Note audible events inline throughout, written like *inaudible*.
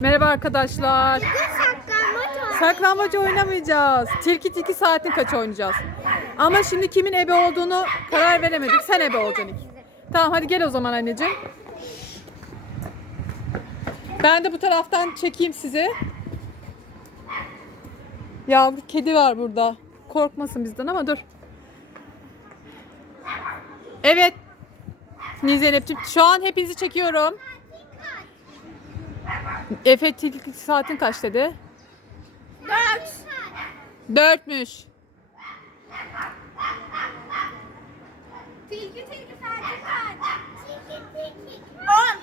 Merhaba arkadaşlar. Saklambaç oynamayacağız. Tilki tilki saatin kaç oynayacağız. Ama şimdi kimin ebe olduğunu karar veremedik. Sen ebe olacaksın. Tamam hadi gel o zaman anneciğim. Ben de bu taraftan çekeyim sizi. Ya bir kedi var burada. Korkmasın bizden ama dur. Evet. Nizeynep'ciğim şu an hepinizi çekiyorum. Efe tilki saatin kaç dedi? Dört. Dörtmüş. Tilki tilki saati kaç? Tilki tilki. On.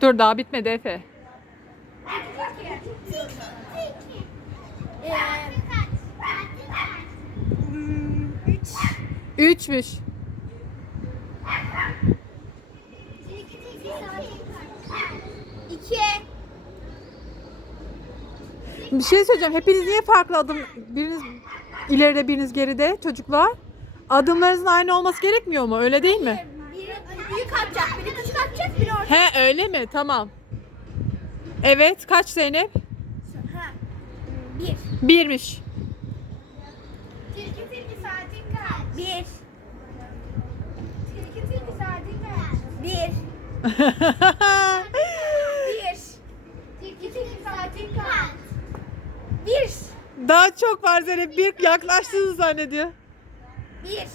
Dur daha bitmedi Efe. Tilki tilki. Tilki. Ee, saati kaç? Saati kaç? Hmm, üç. Üçmüş. İki. Bir şey söyleyeceğim. Hepiniz niye farklı adım? Biriniz ileride biriniz geride çocuklar. Adımlarınızın aynı olması gerekmiyor mu? Öyle değil mi? Biri büyük atacak, biri küçük atacak, biri orta. He öyle mi? Tamam. Evet kaç Zeynep? Ha. Bir. Birmiş. Tilki tilki saatin kaç? Bir. Tilki tilki saatin kaç? Bir. Bir. Tilki tilki saatin kaç? Bir. Daha çok var Zeynep. Bir yaklaştığını zannediyor. Bir.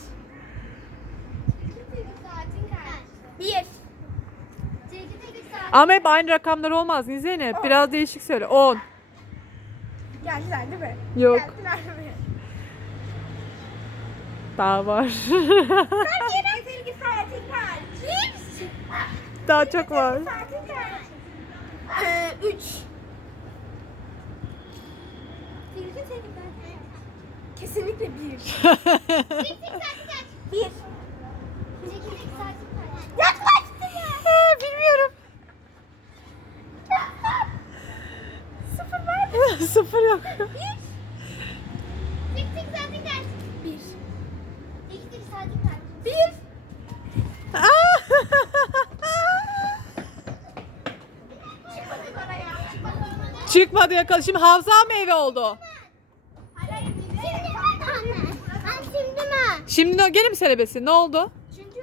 Bir. Ama hep aynı rakamlar olmaz Zeynep. Biraz değişik söyle. 10. Geldiler değil mi? Yok. Geldiler mi? Daha var. *laughs* Daha çok var. Ee, üç. Kesinlikle bir. *laughs* Bir. Tilki tilki saatin kaç? Yaklaştı ya. Bilmiyorum. Sıfır var mı? Sıfır yok. Bir. Tilki tilki saatin kaç? Bir. Tilki tilki saatin kaç? Bir. Çıkmadık oraya. Çıkmadı yakala. Şimdi Havza mı eve oldu? Şimdi mi? Ben şimdi mi? Şimdi ne- gene mi selebesi? Ne oldu? Çünkü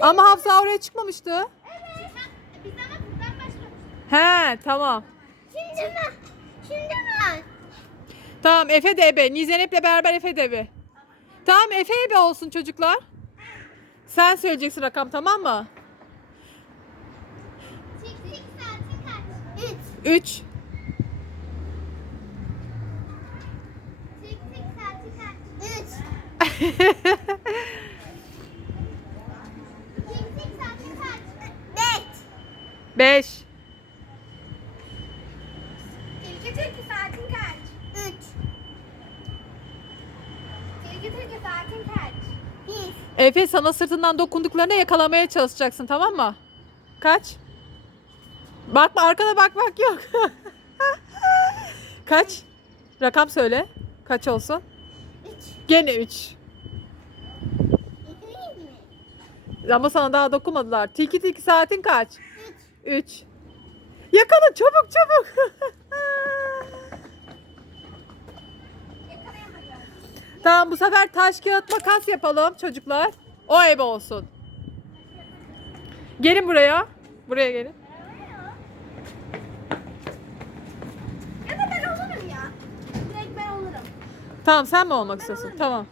ama Hafsa oraya çıkmamıştı. Evet. Biz ama. He tamam. Şimdi mi? Şimdi mi? Tamam Efe de ebe. Nizenep'le beraber Efe de ebe. Tamam Efe ebe olsun çocuklar. Sen söyleyeceksin rakam tamam mı? 3 5 *laughs* Tilki tilki saatin kaç? 3 Tilki tilki saatin kaç? 1 Efe sana sırtından dokunduklarına yakalamaya çalışacaksın tamam mı? Kaç? Bakma arkada bakmak yok. *laughs* Kaç? Rakam söyle. Kaç olsun? Üç. Gene 3. Yedi mi? Ama sana daha dokunmadılar. Tilki tilki saatin kaç? Üç. 3. Yakala çabuk çabuk. *laughs* Tamam bu sefer taş kağıt makas yapalım çocuklar. O ebe olsun. Gelin buraya. Buraya gelin. Ya da ben olurum ya. Direkt ben olurum. Tamam sen mi olmak istiyorsun? Tamam.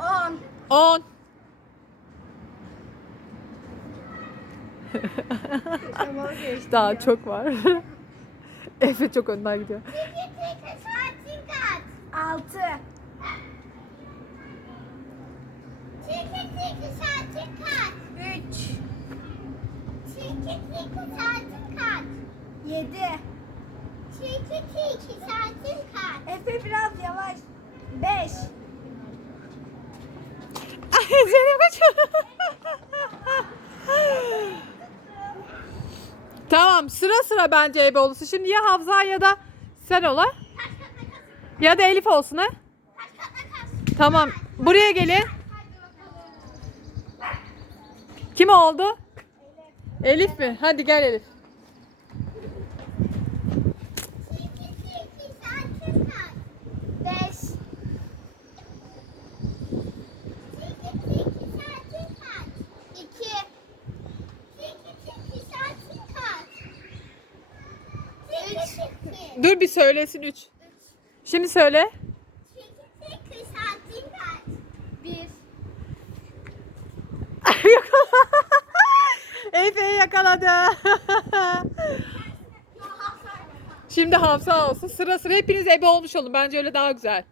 On. 10. Daha çok var. *laughs* Efe çok önden gidiyor. Altı. Tilki tilki saatin kaç? Üç. Tilki tilki saatin kaç? Yedi. Tilki tilki saatin kaç? Efe biraz yavaş. Beş. Zeynep kaç. Tamam sıra sıra bence ebe olursun. Şimdi ya Havza ya da sen ola. Ya da Elif olsun ha. Tamam. Buraya gelin. Kim oldu? Elif mi? Hadi gel Elif. Dur bir söylesin 3. Şimdi söyle. Tilki tilki saatin kaç? Bir. Efe'yi yakaladı. *laughs* Şimdi Hafsa olsun. Sıra sıra hepiniz ebe olmuş olun. Bence öyle daha güzel.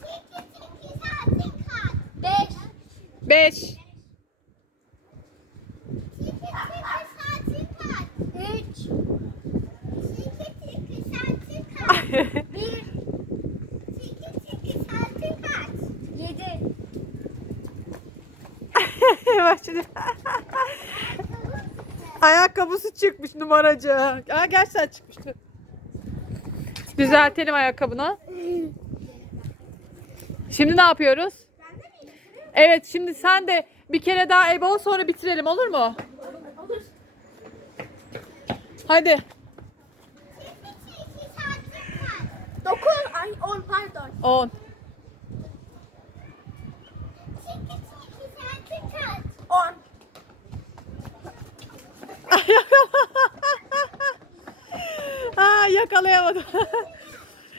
Tilki tilki saatin kaç? Beş. 5. Tilki *laughs* *laughs* Ayakkabısı çıkmış numaracı. Aa, gerçekten çıkmıştı. Düzeltelim ayakkabını. Şimdi ne yapıyoruz? Evet şimdi sen de bir kere daha ebe ol sonra bitirelim olur mu? Olur. Hadi. Dokuz. Ay on pardon. 10. Tilki tilki saatin kaç? On. Aa yakalayamadım.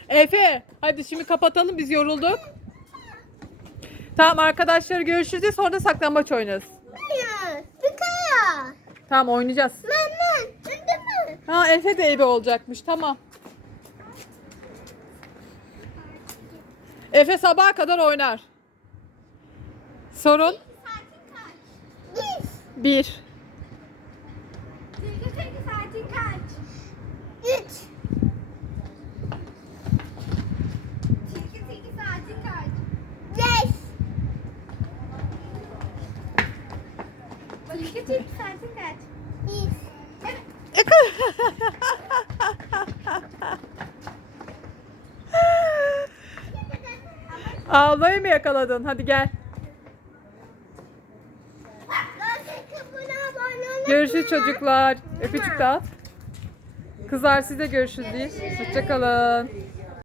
Efe hadi şimdi kapatalım biz yorulduk. Tamam arkadaşlar görüşürüz sonra da saklambaç oynarız. Hayır. Bir kaya. Tamam oynayacağız. Döndü mü? Ha Efe de ebe olacakmış tamam. Efe sabaha kadar oynar. Sorun kaç? Bir. 1. Tilki tilki saatin kaç? Üç. Tilki tilki saatin kaç? Beş. Tilki tilki saatin kaç? Bir. Ağlayı mı yakaladın? Hadi gel. Görüşürüz çocuklar. Öpücük dağıt. Kızlar siz de görüşürüz. Hoşçakalın.